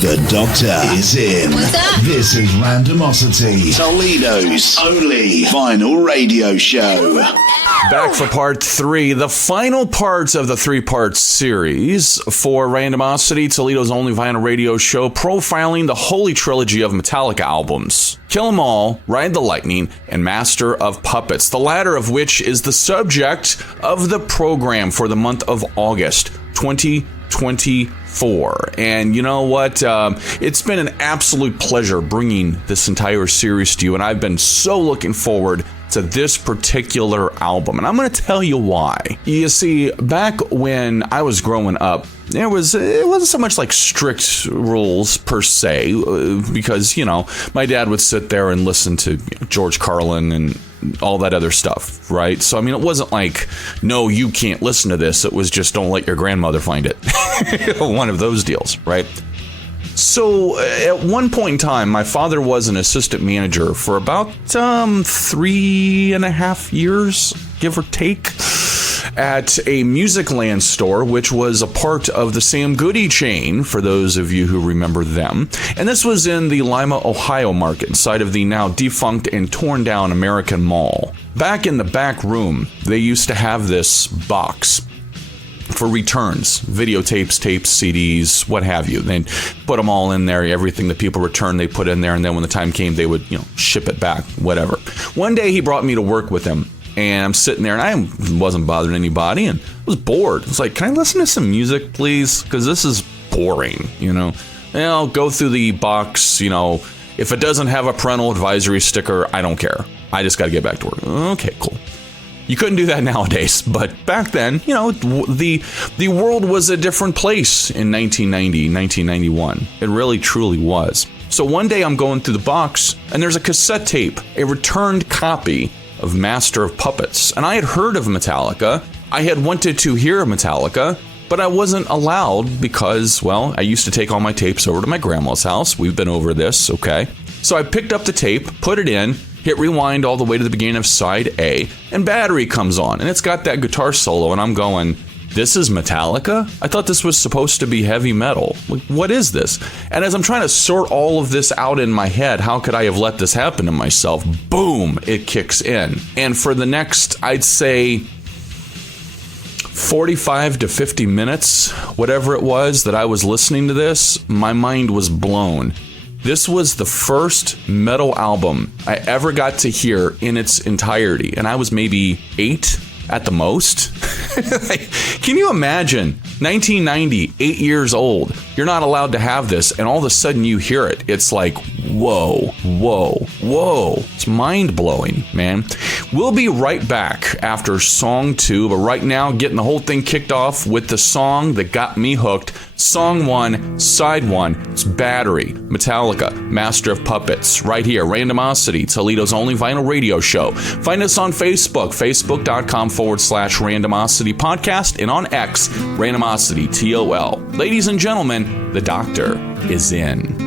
The Doctor is in. What's that? This is Randomosity, Toledo's only vinyl radio show. Back for part 3, the final part of the 3-part series for Randomosity, Toledo's only vinyl radio show, profiling the holy trilogy of Metallica albums. Kill 'Em All, Ride the Lightning, and Master of Puppets, the latter of which is the subject of the program for the month of August 2024. And you know what? It's been an absolute pleasure bringing this entire series to you, and I've been so looking forward to this particular album, and I'm going to tell you why. You see, back when I was growing up, it wasn't so much like strict rules per se, because, you know, my dad would sit there and listen to George Carlin and all that other stuff, right? So, I mean, it wasn't like, no, you can't listen to this. It was just, don't let your grandmother find it. One of those deals, right? So at one point in time, my father was an assistant manager for about 3.5 years, give or take, at a Musicland store, which was a part of the Sam Goody chain, for those of you who remember them. And this was in the Lima, Ohio market, site of the now defunct and torn down American Mall. Back in the back room, they used to have this box for returns, videotapes, tapes, CDs, what have you. They'd put them all in there. Everything that people returned, they put in there. And then when the time came, they would, ship it back, whatever. One day he brought me to work with him, and I'm sitting there, and I wasn't bothering anybody, and I was bored. I was like, can I listen to some music, please? Because this is boring, And I'll go through the box, if it doesn't have a parental advisory sticker, I don't care. I just got to get back to work. Okay, cool. You couldn't do that nowadays, but back then, the world was a different place in 1990, 1991. It really, truly was. So one day I'm going through the box, and there's a cassette tape, a returned copy of Master of Puppets. And I had heard of Metallica. I had wanted to hear Metallica, but I wasn't allowed because, I used to take all my tapes over to my grandma's house. We've been over this, okay? So I picked up the tape, put it in, hit rewind all the way to the beginning of side A, and Battery comes on, and it's got that guitar solo, and I'm going, this is Metallica? I thought this was supposed to be heavy metal. What is this? And as I'm trying to sort all of this out in my head, how could I have let this happen to myself? Boom, it kicks in. And for the next, I'd say, 45 to 50 minutes, whatever it was that I was listening to this, my mind was blown. This was the first metal album I ever got to hear in its entirety, and I was maybe 8 at the most. Can you imagine? 1990, 8 years old. You're not allowed to have this, and all of a sudden you hear it. It's like, whoa, whoa, whoa. It's mind-blowing, man. We'll be right back after song 2, but right now, getting the whole thing kicked off with the song that got me hooked. Song 1, side 1, it's Battery, Metallica, Master of Puppets, right here, Randomosity, Toledo's only vinyl radio show. Find us on Facebook, facebook.com/Randomosity Podcast, and on X, Randomosity, TOL. Ladies and gentlemen, the Doctor is in.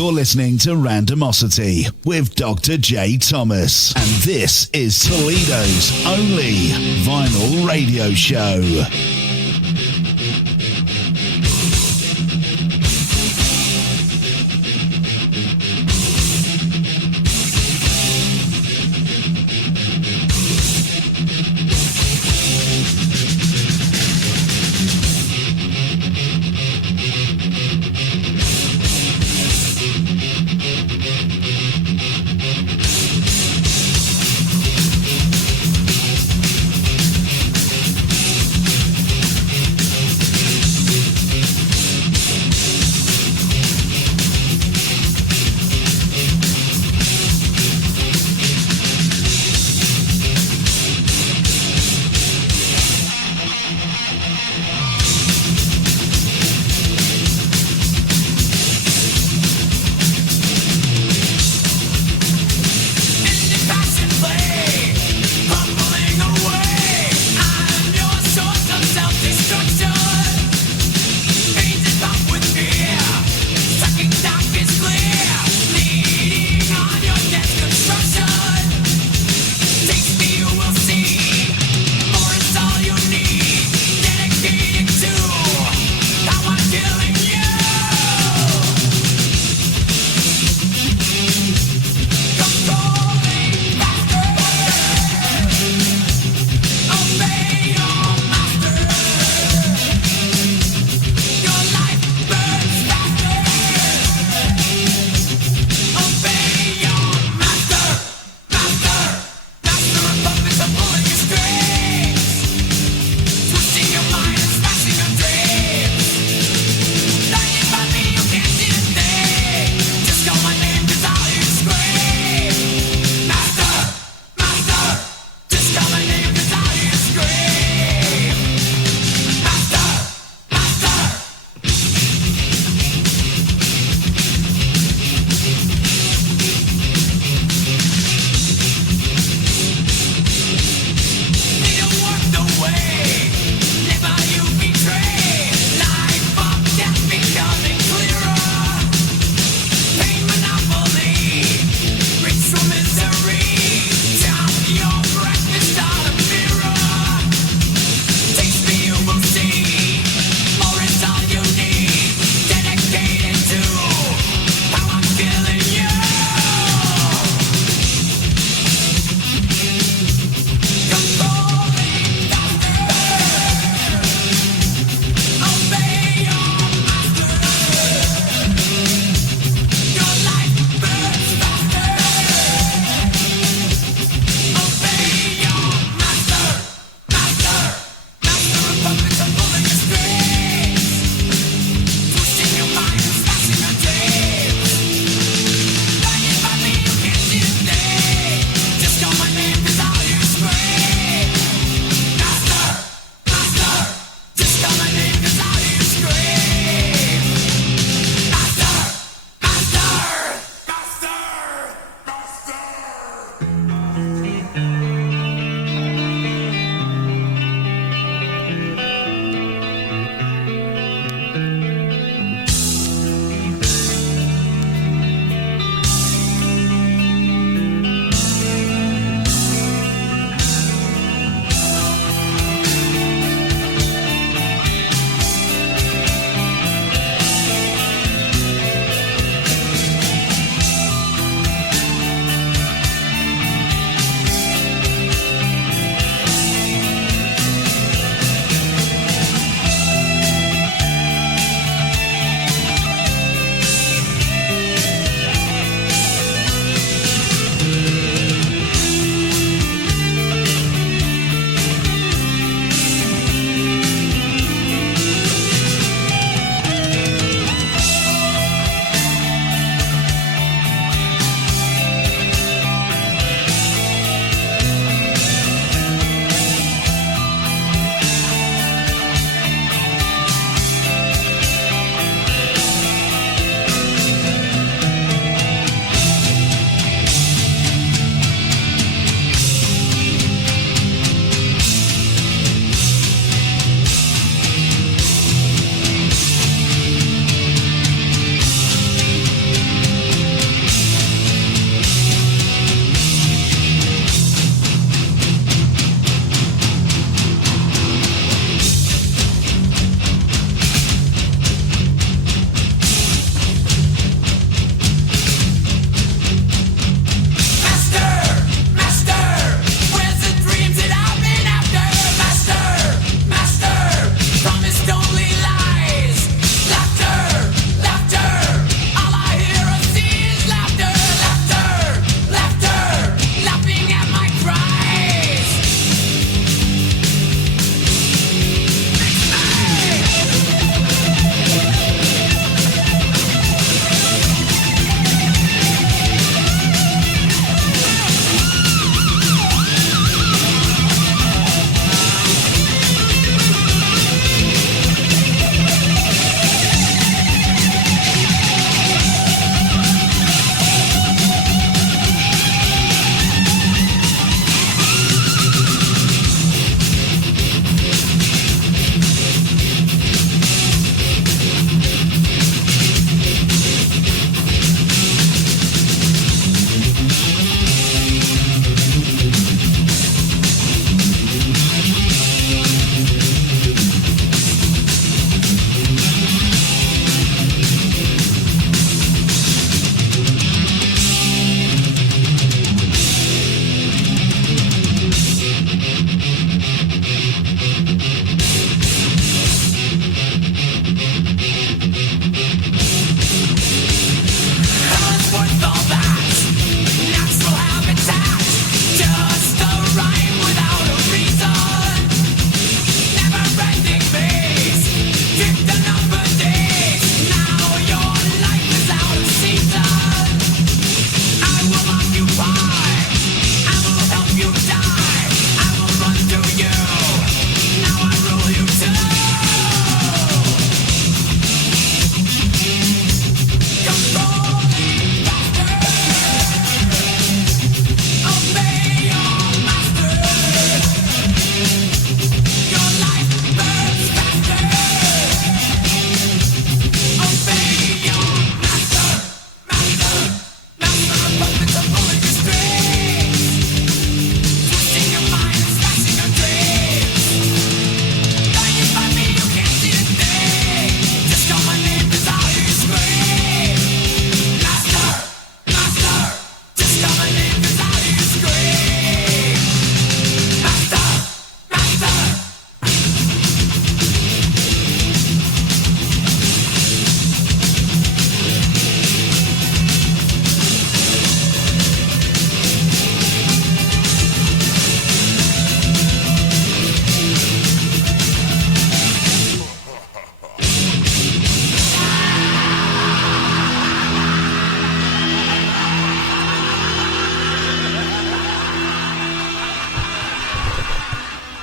You're listening to Randomosity with Dr. J. Thomas. And this is Toledo's only vinyl radio show.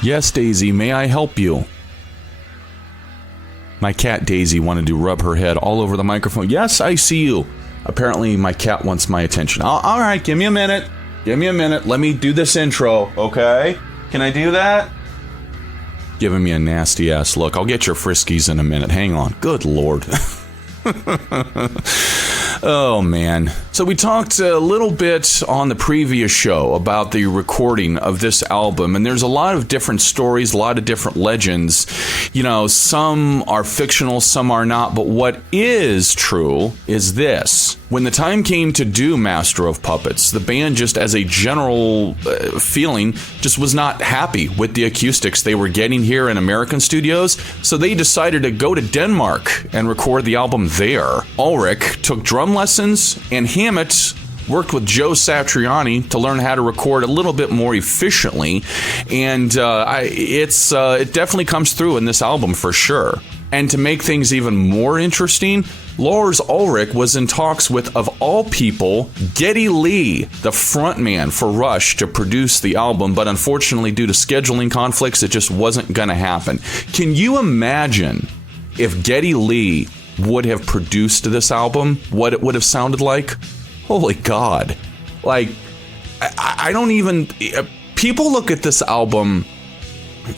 Yes, Daisy, may I help you? My cat Daisy wanted to rub her head all over the microphone. Yes, I see you. Apparently, my cat wants my attention. All right, give me a minute. Give me a minute. Let me do this intro, okay? Can I do that? Giving me a nasty-ass look. I'll get your friskies in a minute. Hang on. Good Lord. Oh, man. So we talked a little bit on the previous show about the recording of this album, and there's a lot of different stories, a lot of different legends. You know, some are fictional, some are not, but what is true is this. When the time came to do Master of Puppets, the band, just as a general feeling, just was not happy with the acoustics they were getting here in American studios, so they decided to go to Denmark and record the album there. Ulrich took drum lessons, and Hammett worked with Joe Satriani to learn how to record a little bit more efficiently, and it definitely comes through in this album for sure. And to make things even more interesting, Lars Ulrich was in talks with, of all people, Geddy Lee, the frontman for Rush, to produce the album, but unfortunately, due to scheduling conflicts, it just wasn't going to happen. Can you imagine if Geddy Lee would have produced this album, what it would have sounded like? Holy God. Like, I don't even... People look at this album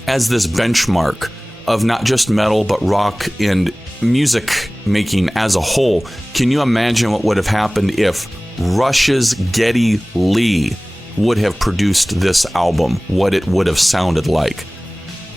as this benchmark of not just metal, but rock and music making as a whole. Can you imagine what would have happened if Rush's Geddy Lee would have produced this album? What it would have sounded like?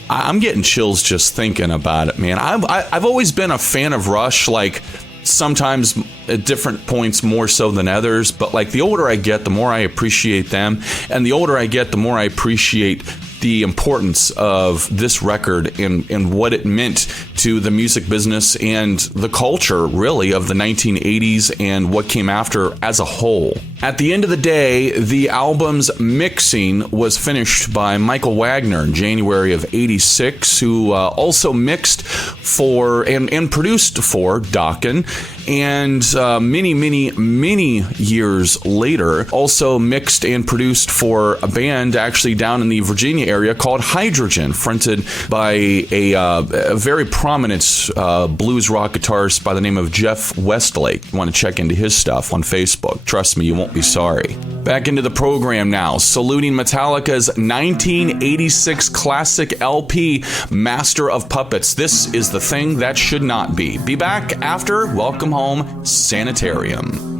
I'm getting chills just thinking about it, man. I've always been a fan of Rush, like sometimes at different points more so than others, but like the older I get, the more I appreciate them, and the older I get, the more I appreciate the importance of this record and what it meant to the music business and the culture, really, of the 1980s and what came after as a whole. At the end of the day, the album's mixing was finished by Michael Wagner in January of '86, who also mixed for and produced for Dokken, and many years later, also mixed and produced for a band actually down in the Virginia area called Hydrogen, fronted by a very prominent blues rock guitarist by the name of Jeff Westlake. You want to check into his stuff on Facebook. Trust me, you won't be sorry. Back into the program now, saluting Metallica's 1986 classic LP, Master of Puppets. This is the thing that should not be. Be back after Welcome Home Sanitarium.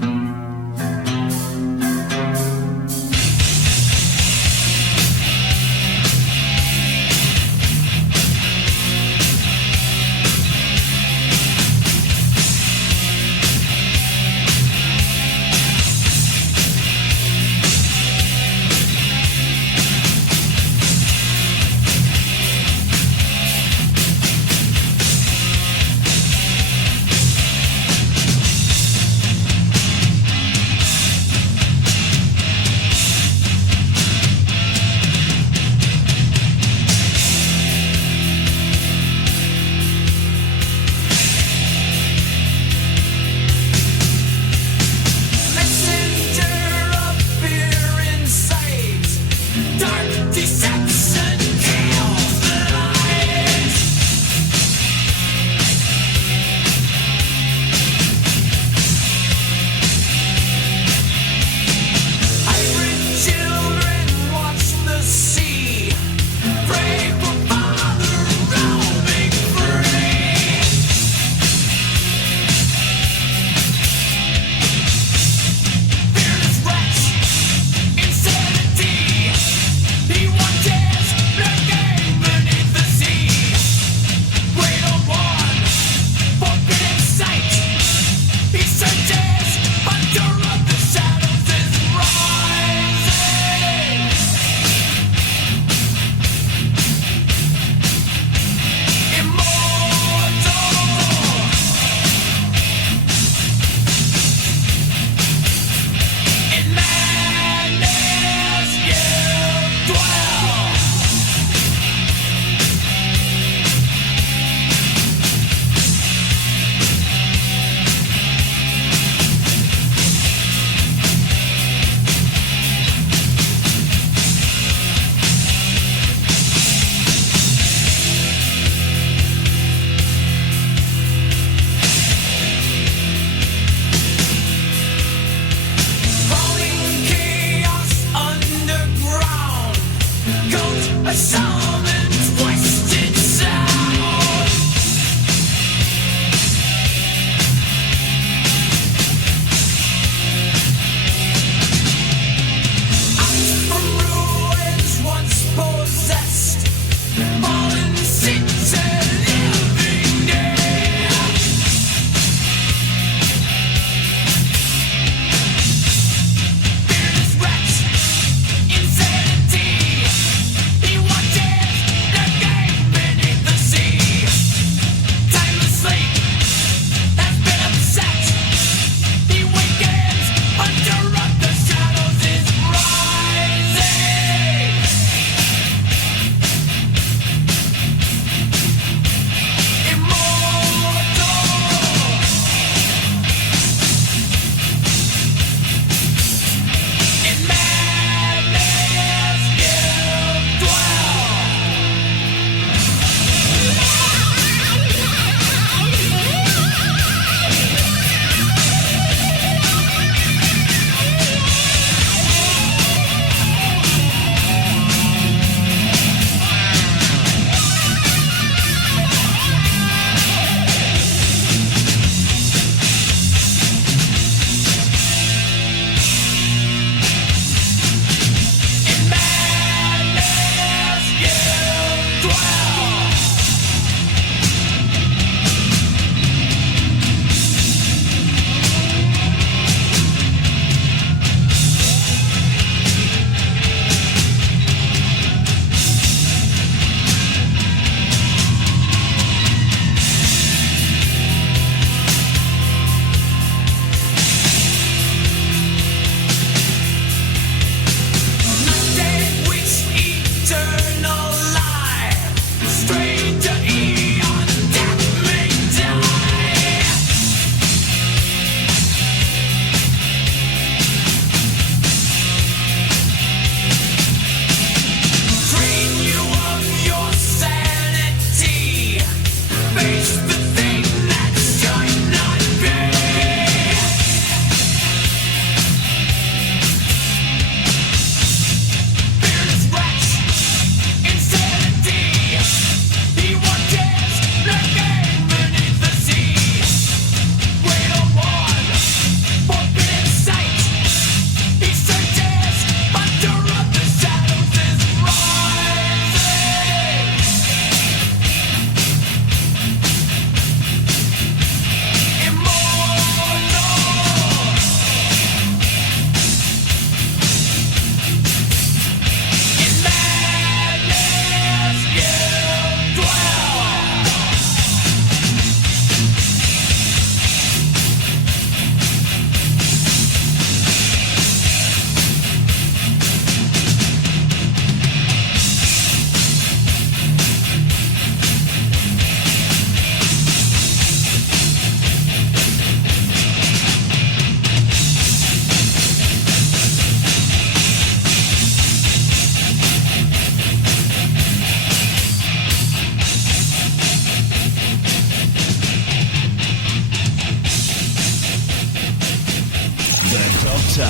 Doctor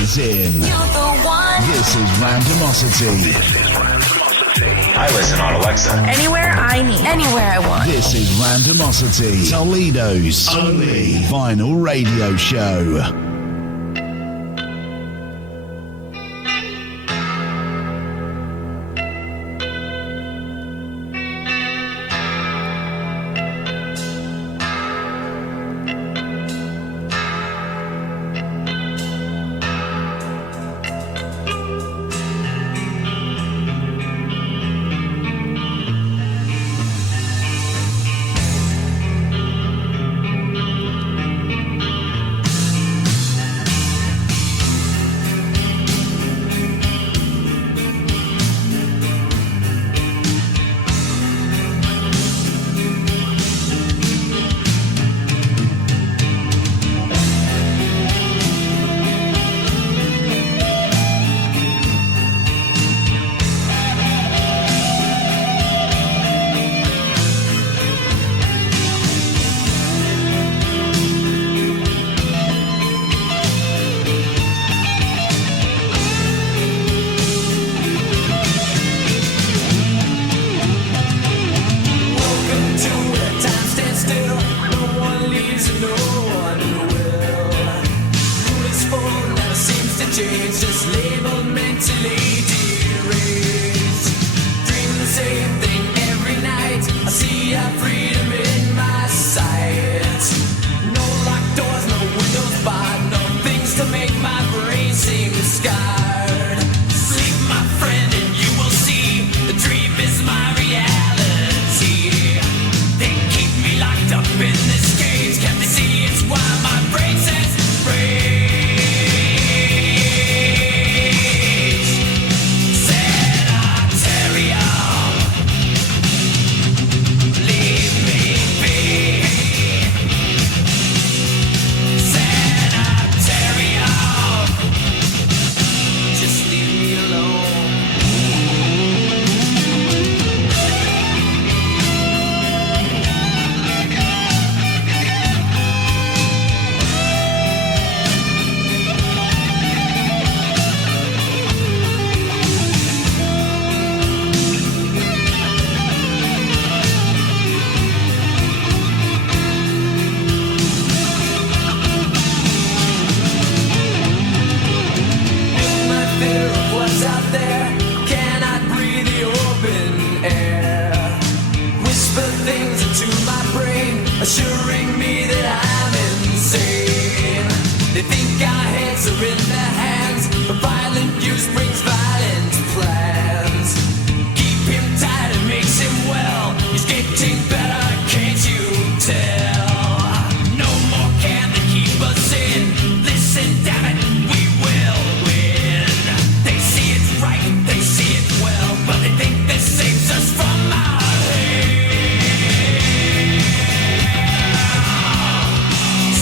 is in. You're the one. This is Randomosity. I listen on Alexa. Anywhere I need. Anywhere I want. This is Randomosity, Toledo's only vinyl radio show.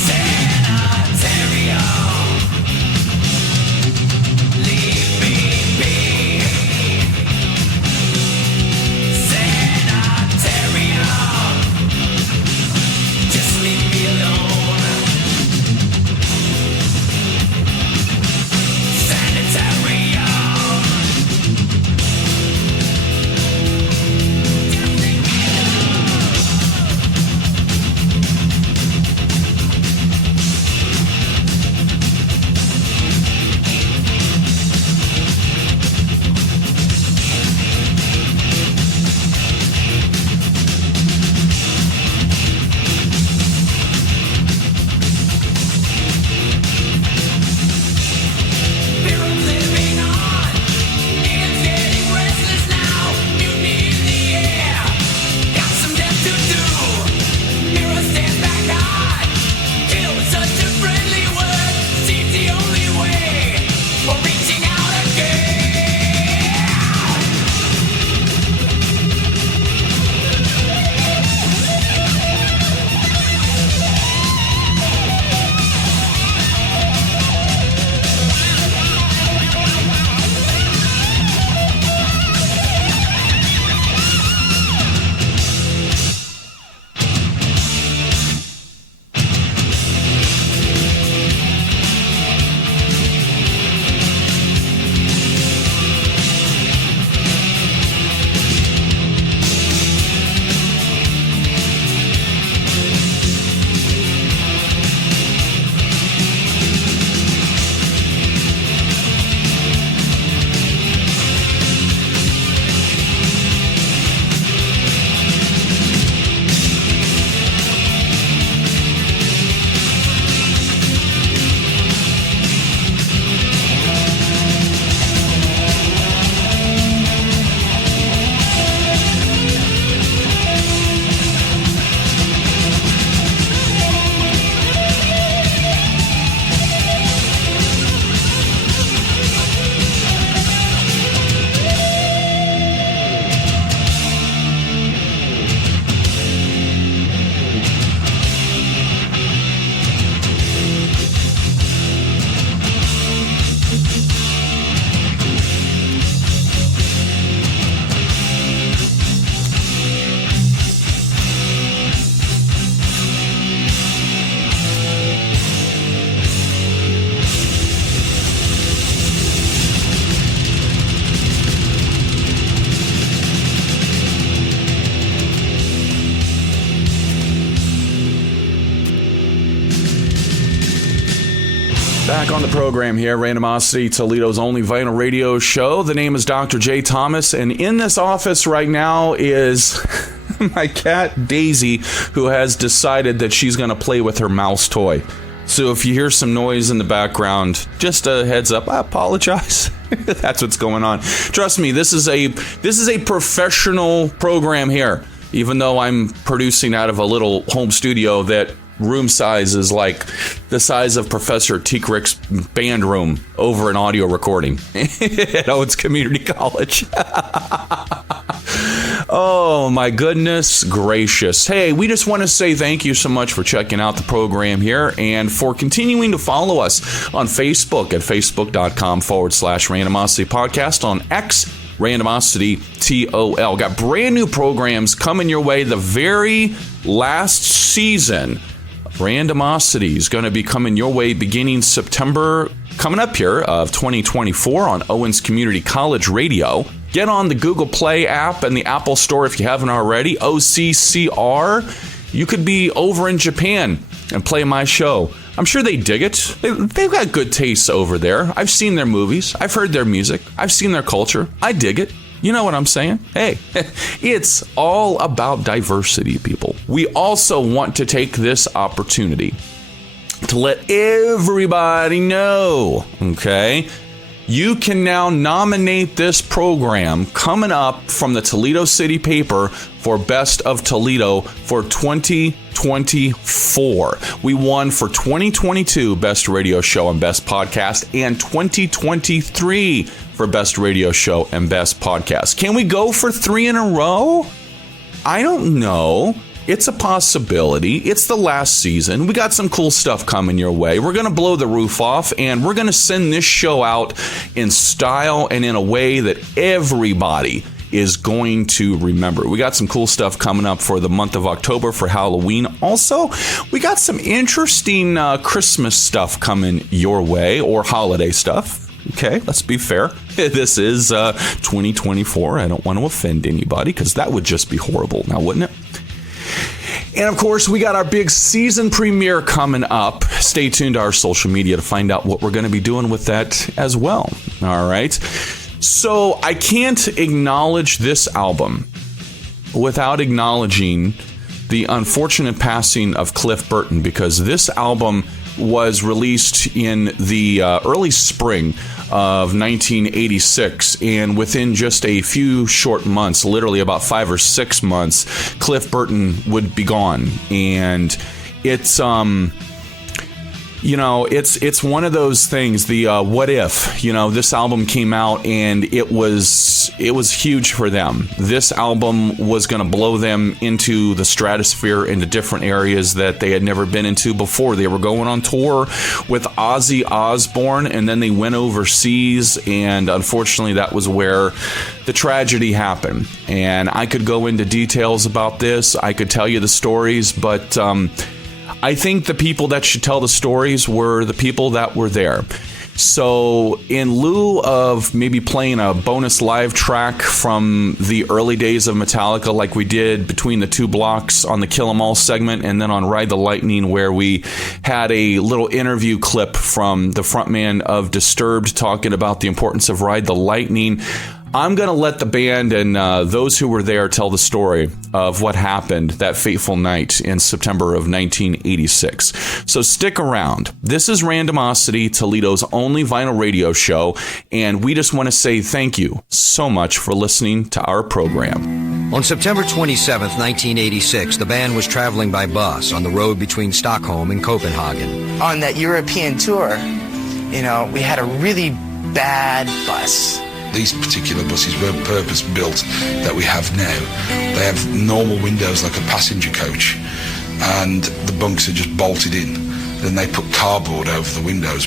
Sanitarium. Back on the program here, Randomosity, Toledo's only vinyl radio show. The name is Dr. J. Thomas, and in this office right now is my cat, Daisy, who has decided that she's going to play with her mouse toy. So if you hear some noise in the background, just a heads up, I apologize. That's what's going on. Trust me, this is a professional program here, even though I'm producing out of a little home studio that room size is like the size of Professor Teakrick's band room over an audio recording at Owens Community College. Oh, my goodness gracious. Hey, we just want to say thank you so much for checking out the program here and for continuing to follow us on Facebook at facebook.com/Randomosity Podcast, on X, Randomosity TOL. Got brand new programs coming your way. The very last season of Randomosity is going to be coming your way beginning September, coming up here, of 2024 on Owens Community College Radio. Get on the Google Play app and the Apple Store if you haven't already. OCCR. You could be over in Japan and play my show. I'm sure they dig it. They've got good tastes over there. I've seen their movies. I've heard their music. I've seen their culture. I dig it. You know what I'm saying? Hey, it's all about diversity, people. We also want to take this opportunity to let everybody know, okay? You can now nominate this program coming up from the Toledo City Paper for Best of Toledo for 2024. We won for 2022 Best Radio Show and Best Podcast, and 2023 for Best Radio Show and Best Podcast. Can we go for 3 in a row? I don't know. It's a possibility. It's the last season. We got some cool stuff coming your way. We're going to blow the roof off, and we're going to send this show out in style and in a way that everybody is going to remember. We got some cool stuff coming up for the month of October for Halloween. Also, we got some interesting Christmas stuff coming your way, or holiday stuff. Okay, let's be fair. This is 2024. I don't want to offend anybody, because that would just be horrible now, wouldn't it? And of course, we got our big season premiere coming up. Stay tuned to our social media to find out what we're going to be doing with that as well. All right. So I can't acknowledge this album without acknowledging the unfortunate passing of Cliff Burton, because this album was released in the early spring of 1986, and within just a few short months, literally about 5 or 6 months, Cliff Burton would be gone. And it's it's one of those things, the what if, this album came out and it was huge for them. This album was going to blow them into the stratosphere, into different areas that they had never been into before. They were going on tour with Ozzy Osbourne, and then they went overseas, and unfortunately that was where the tragedy happened. And I could go into details about this. I could tell you the stories, but I think the people that should tell the stories were the people that were there. So in lieu of maybe playing a bonus live track from the early days of Metallica, like we did between the 2 blocks on the Kill 'Em All segment, and then on Ride the Lightning, where we had a little interview clip from the frontman of Disturbed talking about the importance of Ride the Lightning, I'm going to let the band and those who were there tell the story of what happened that fateful night in September of 1986. So stick around. This is Randomosity, Toledo's only vinyl radio show, and we just want to say thank you so much for listening to our program. On September 27th, 1986, the band was traveling by bus on the road between Stockholm and Copenhagen. On that European tour, we had a really bad bus. These particular buses weren't purpose-built that we have now. They have normal windows like a passenger coach, and the bunks are just bolted in. Then they put cardboard over the windows.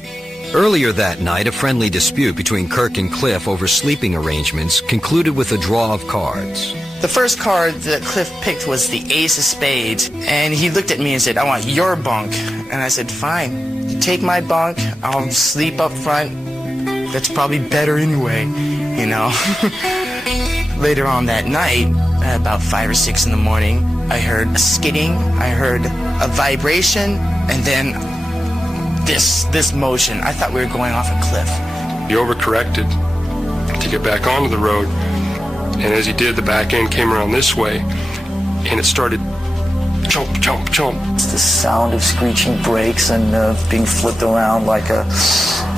Earlier that night, a friendly dispute between Kirk and Cliff over sleeping arrangements concluded with a draw of cards. The first card that Cliff picked was the Ace of Spades, and he looked at me and said, "I want your bunk." And I said, "Fine, you take my bunk, I'll sleep up front. That's probably better anyway." Later on that night, about 5 or 6 in the morning, I heard a skidding, I heard a vibration, and then this motion. I thought we were going off a cliff. He overcorrected to get back onto the road, and as he did, the back end came around this way, and it started chomp, chomp, chomp. It's the sound of screeching brakes and being flipped around like a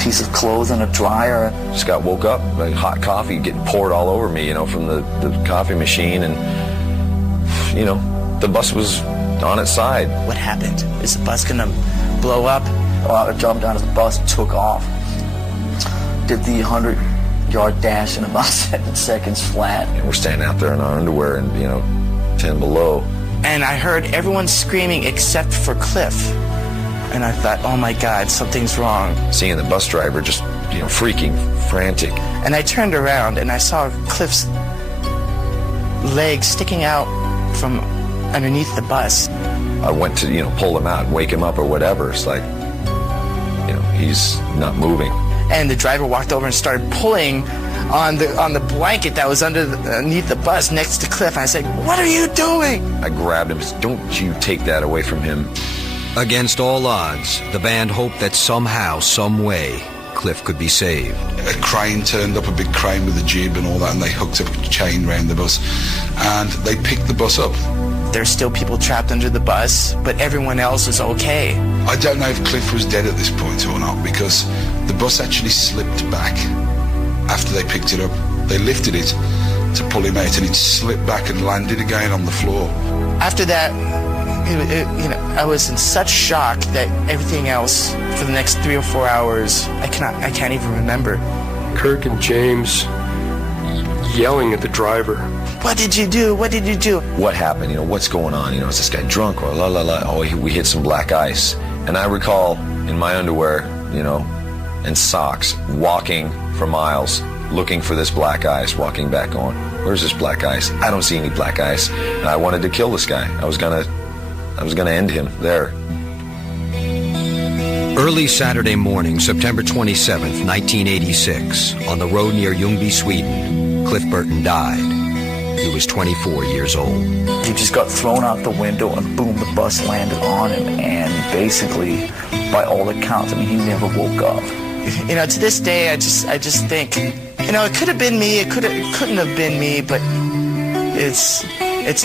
piece of clothes in a dryer. Just got woke up, like hot coffee getting poured all over me, from the coffee machine, and, the bus was on its side. What happened? Is the bus gonna blow up? Well, I jumped out of the bus, took off, did the 100-yard dash in about 7 seconds flat. And we're standing out there in our underwear and, 10 below. And I heard everyone screaming except for Cliff. And I thought, oh my God, something's wrong. Seeing the bus driver just, freaking frantic. And I turned around and I saw Cliff's legs sticking out from underneath the bus. I went to, pull him out and wake him up or whatever. It's like, he's not moving. And the driver walked over and started pulling on the blanket that was underneath the bus next to Cliff. And I said, what are you doing? I grabbed him and said, don't you take that away from him. Against all odds, the band hoped that somehow, some way, Cliff could be saved. A crane turned up, a big crane with a jib and all that, and they hooked a chain around the bus, and they picked the bus up. There's still people trapped under the bus, but everyone else is okay. I don't know if Cliff was dead at this point or not, because the bus actually slipped back after they picked it up. They lifted it to pull him out, and it slipped back and landed again on the floor. After that, I was in such shock that everything else for the next 3 or 4 hours, I can't even remember. Kirk and James yelling at the driver. What did you do? What did you do? What happened? What's going on? Is this guy drunk or la la la? Oh, we hit some black ice. And I recall in my underwear, and socks, walking for miles, looking for this black ice, walking back on. Where's this black ice? I don't see any black ice. And I wanted to kill this guy. I was gonna end him there. Early Saturday morning, September 27th, 1986, on the road near Ljungby, Sweden, Cliff Burton died. He was 24 years old. He just got thrown out the window and boom, the bus landed on him, and basically, by all accounts, he never woke up. To this day, I just think, it could have been me, it couldn't have been me, but it's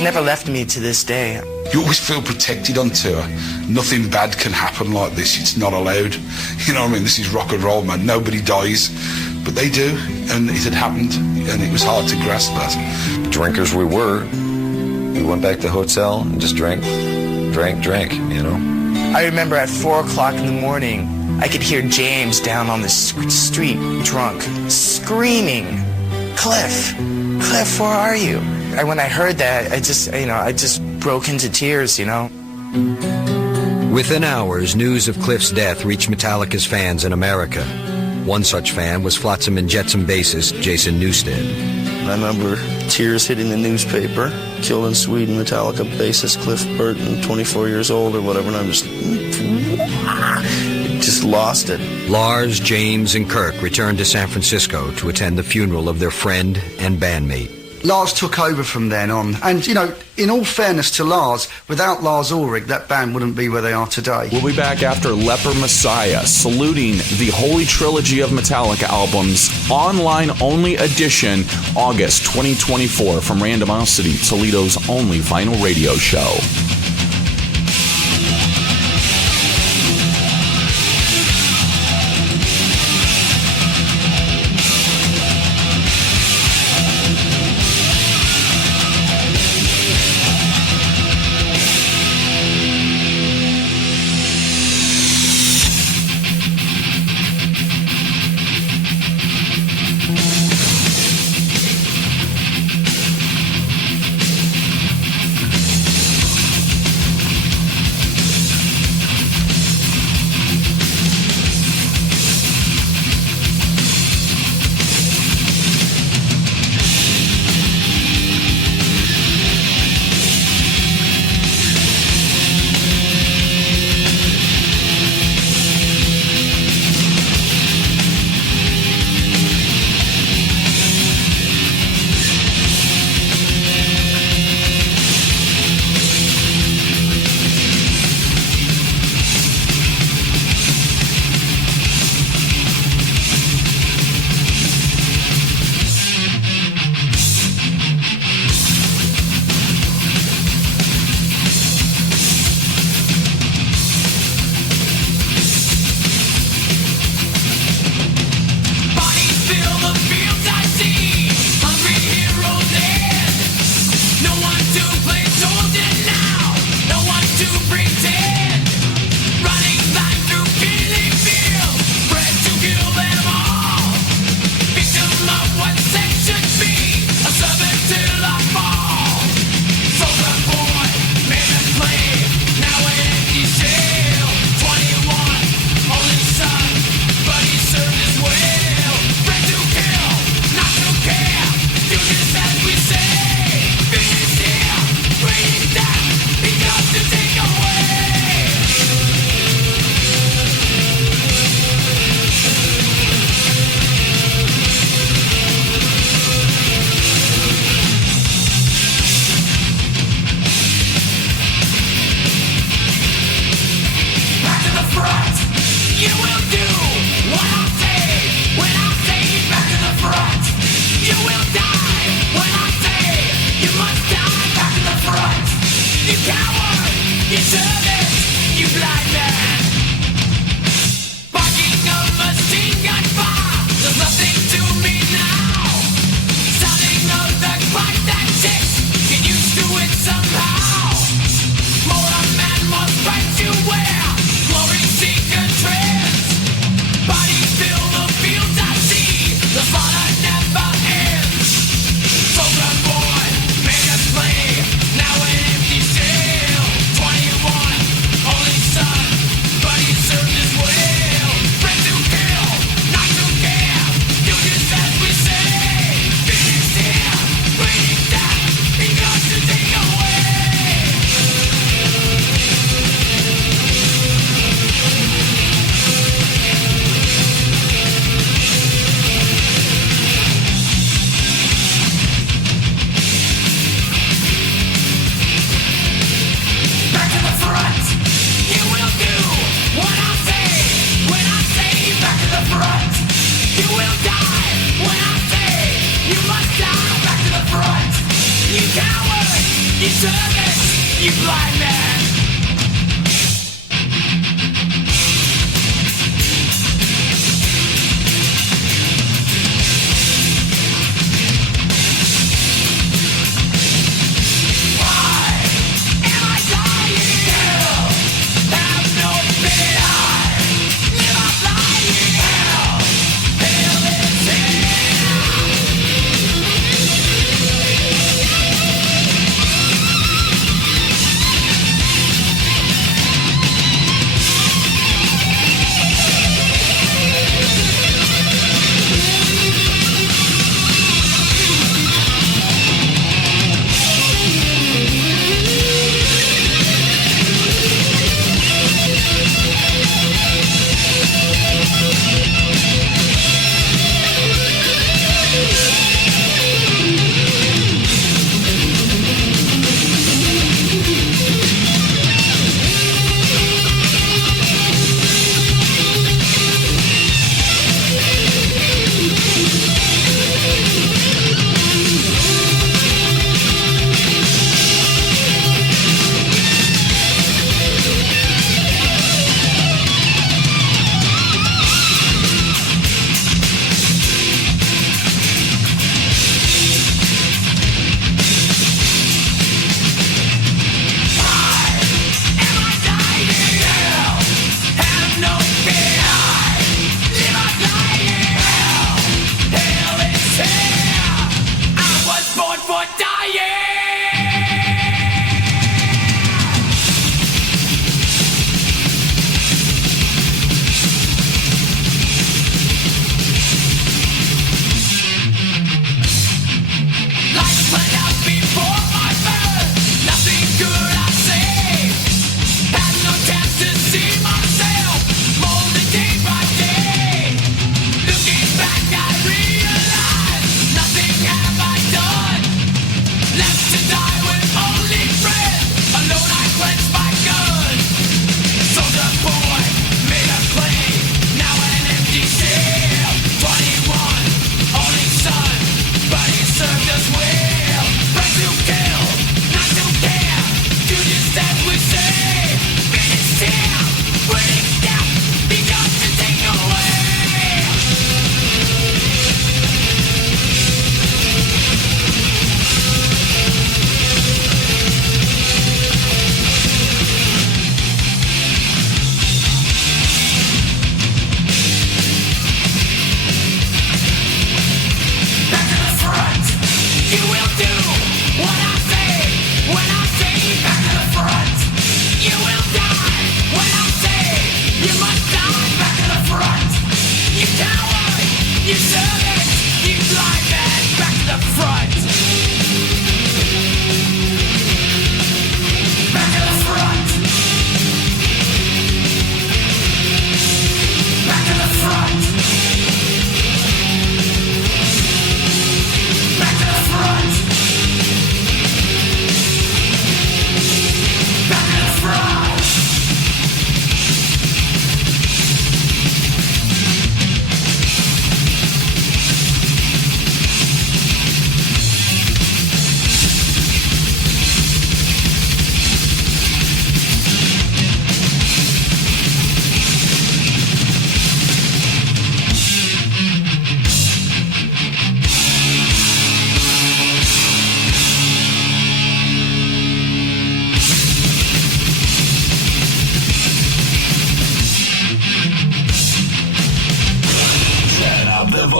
never left me to this day. You always feel protected on tour. Nothing bad can happen like this. It's not allowed. This is rock and roll, man. Nobody dies. But they do, and it had happened, and it was hard to grasp that. Drinkers we were. We went back to the hotel and just drank. I remember at 4 o'clock in the morning, I could hear James down on the street, drunk, screaming, Cliff, where are you? And when I heard that, I just broke into tears, Within hours, news of Cliff's death reached Metallica's fans in America. One such fan was Flotsam and Jetsam bassist Jason Newsted. I remember tears hitting the newspaper. Killed in Sweden, Metallica bassist Cliff Burton, 24 years old or whatever, and I'm just lost it. Lars, James, and Kirk returned to San Francisco to attend the funeral of their friend and bandmate. Lars took over from then on. And, in all fairness to Lars, without Lars Ulrich, that band wouldn't be where they are today. We'll be back after Leper Messiah, saluting the Holy Trilogy of Metallica albums, online-only edition, August 2024, from Randomosity, Toledo's only vinyl radio show.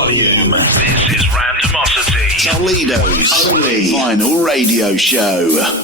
volume. This is Randomosity. Toledo's only vinyl radio show.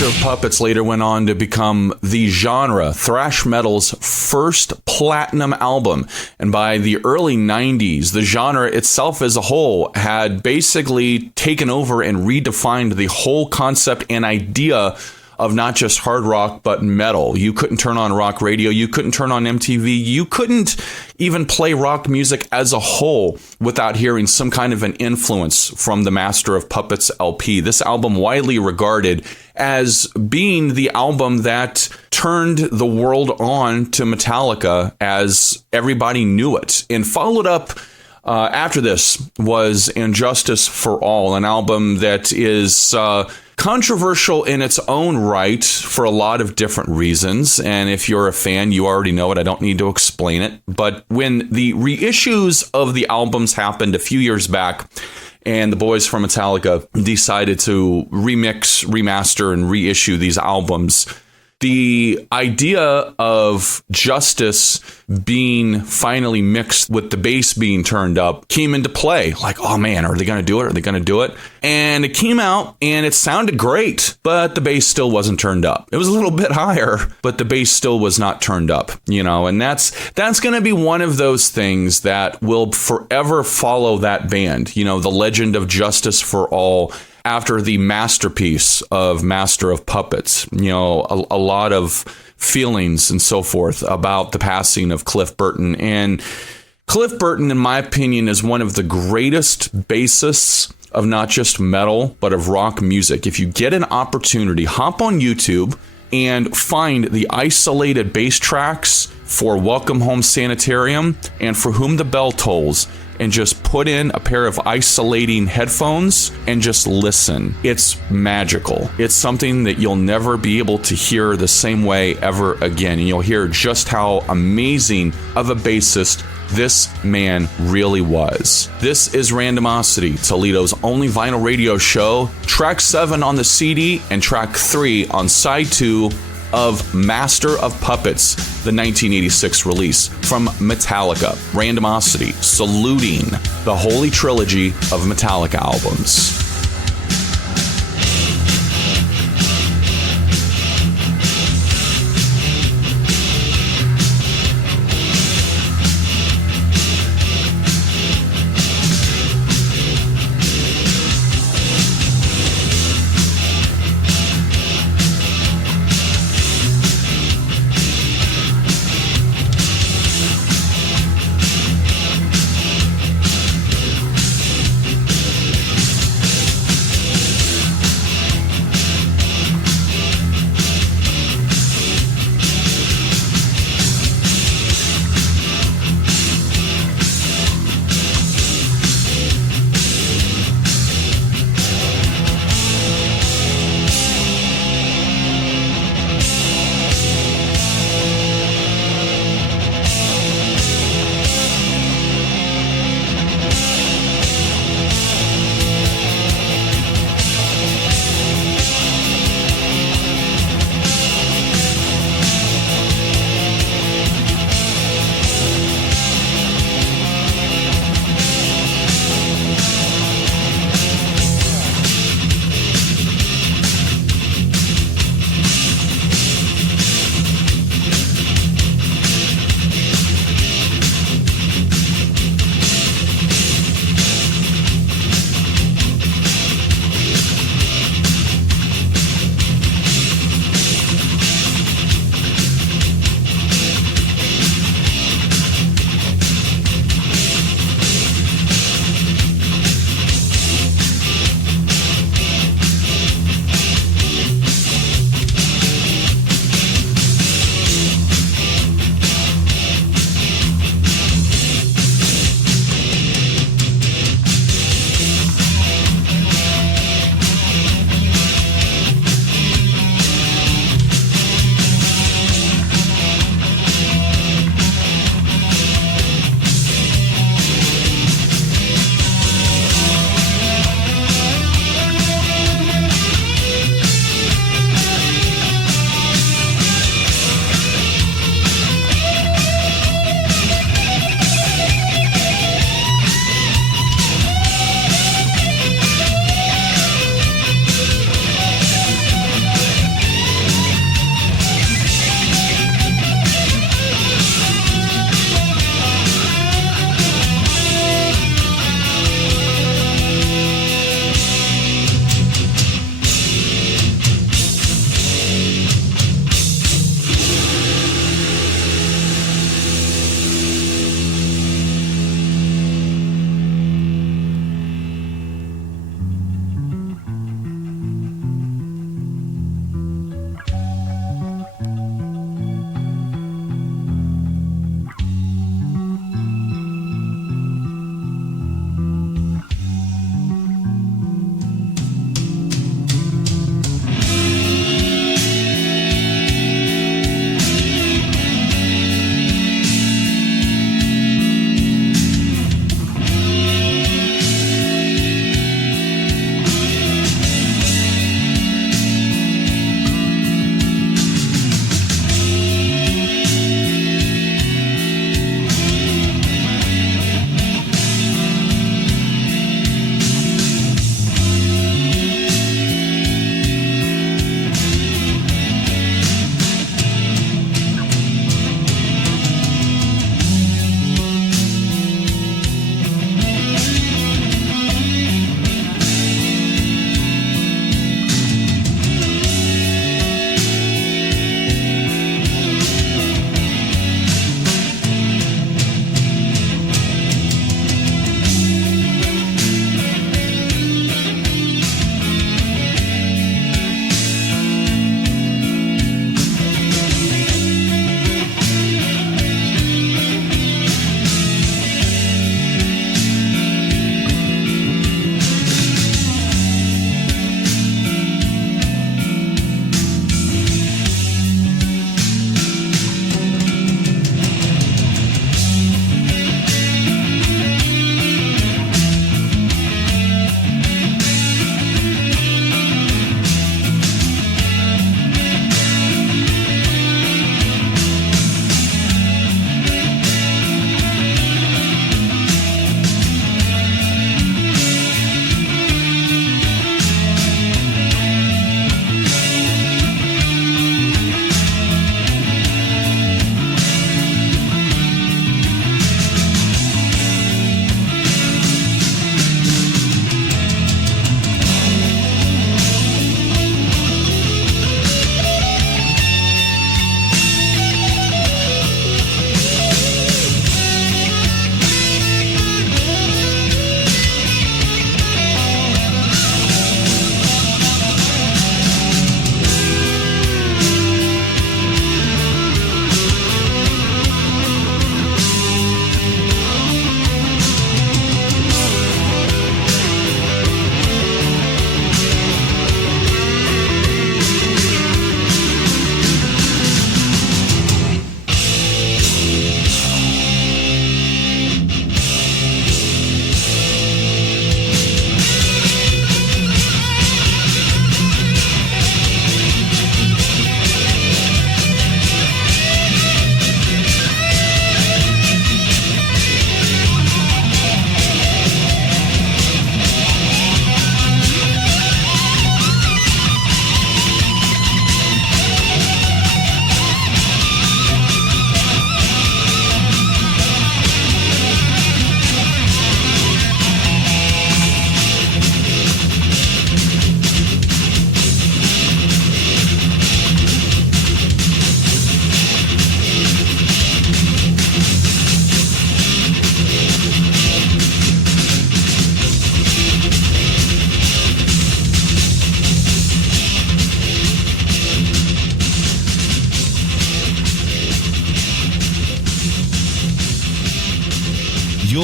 Master of Puppets later went on to become the genre, thrash metal's first platinum album. And by the early 90s, the genre itself as a whole had basically taken over and redefined the whole concept and idea of not just hard rock, but metal. You couldn't turn on rock radio. You couldn't turn on MTV. You couldn't even play rock music as a whole without hearing some kind of an influence from the Master of Puppets LP. This album widely regarded as being the album that turned the world on to Metallica as everybody knew it. And followed up after this was Injustice for All, an album that is controversial in its own right for a lot of different reasons. And if you're a fan, you already know it. I don't need to explain it. But when the reissues of the albums happened a few years back, and the boys from Metallica decided to remix, remaster, and reissue these albums, the idea of Justice being finally mixed with the bass being turned up came into play. Like, oh man, are they going to do it? Are they going to do it? And it came out and it sounded great, but the bass still wasn't turned up. It was a little bit higher, but the bass still was not turned up, you know, and that's going to be one of those things that will forever follow that band, you know, the legend of Justice for All. After the masterpiece of Master of Puppets, you know, a lot of feelings and so forth about the passing of Cliff Burton. And Cliff Burton, in my opinion, is one of the greatest bassists of not just metal, but of rock music. If you get an opportunity, hop on YouTube and find the isolated bass tracks for Welcome Home Sanitarium and For Whom the Bell Tolls, and just put in a pair of isolating headphones and just listen. It's magical. It's something that you'll never be able to hear the same way ever again. And you'll hear just how amazing of a bassist this man really was. This is Randomosity, Toledo's only vinyl radio show. Track 7 on the CD and track 3 on side 2 of Master of Puppets, the 1986 release from Metallica. Randomosity, saluting the holy trilogy of Metallica albums.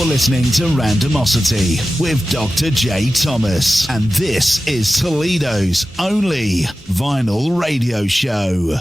listening to Randomosity with Dr. J. Thomas, and this is Toledo's only vinyl radio show.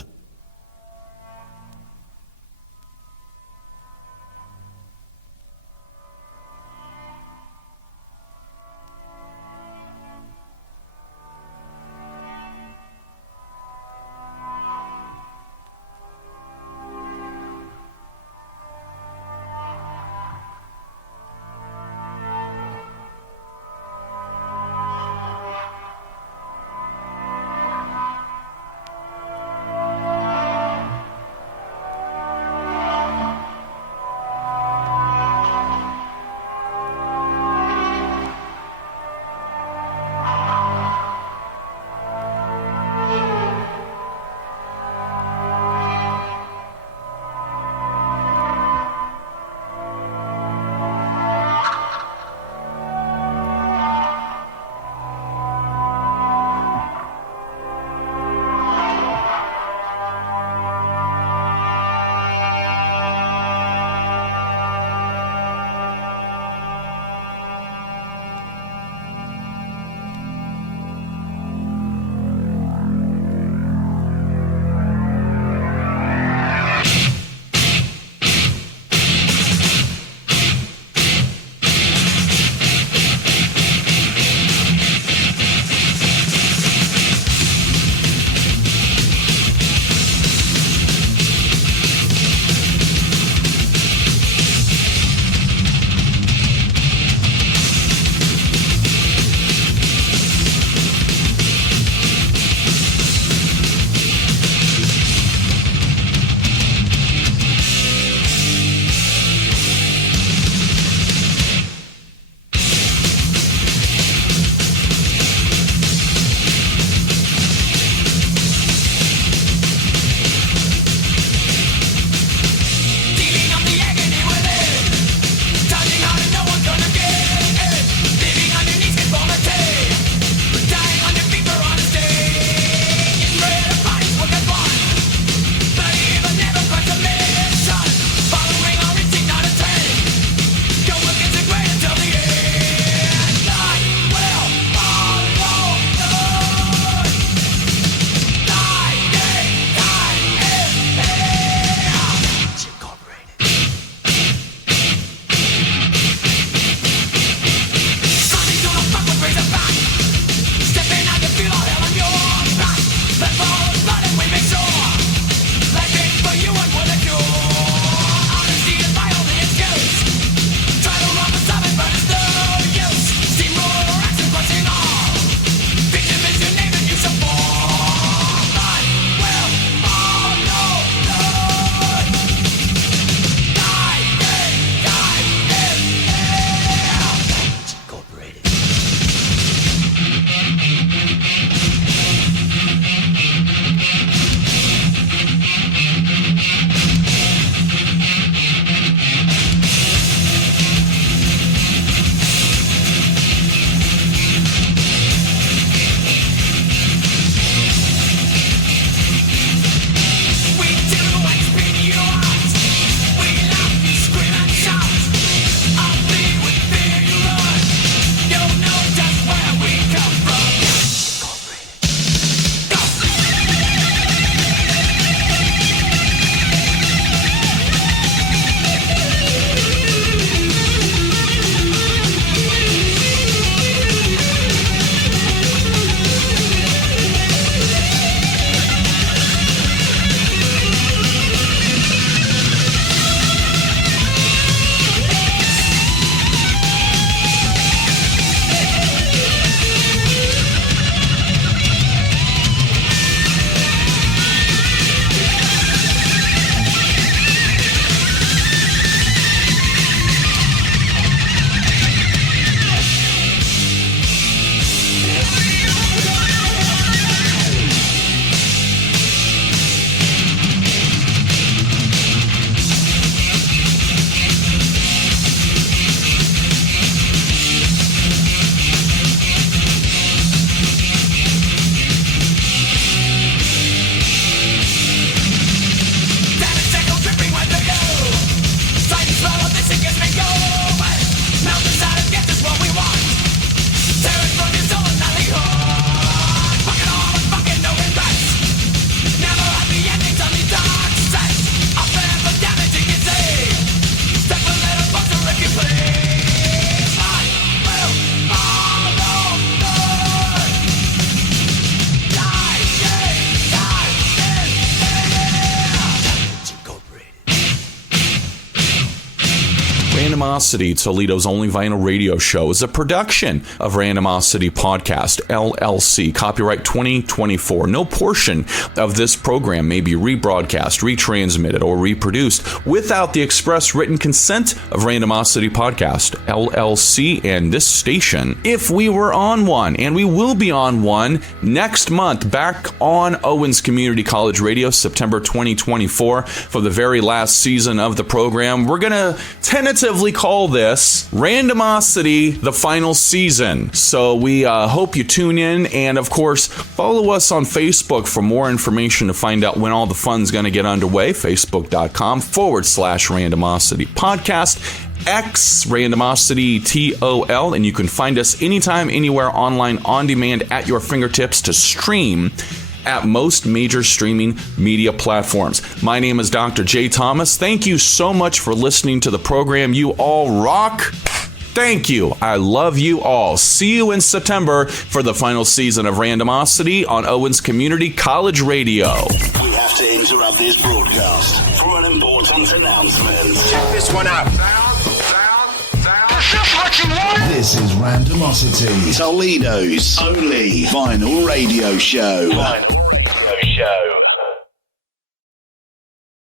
Randomosity, Toledo's only vinyl radio show, is a production of Randomosity Podcast, LLC, copyright 2024. No portion of this program may be rebroadcast, retransmitted, or reproduced without the express written consent of Randomosity Podcast, LLC, and this station. If we were on one, and we will be on one next month, back on Owens Community College Radio, September 2024, for the very last season of the program. We're going to tentatively call this Randomosity, the final season. So we hope you tune in, and of course, follow us on Facebook for more information to find out when all the fun's going to get underway. Facebook.com/Randomosity Podcast. X Randomosity TOL, and you can find us anytime, anywhere, online, on demand, at your fingertips to stream at most major streaming media platforms. My name is Dr. J. Thomas. Thank you so much for listening to the program. You all rock. Thank you. I love you all. See you in September for the final season of Randomosity on Owens Community College Radio. We have to interrupt this broadcast for an important announcement. Check this one out. This is Randomosity, Toledo's only vinyl radio show.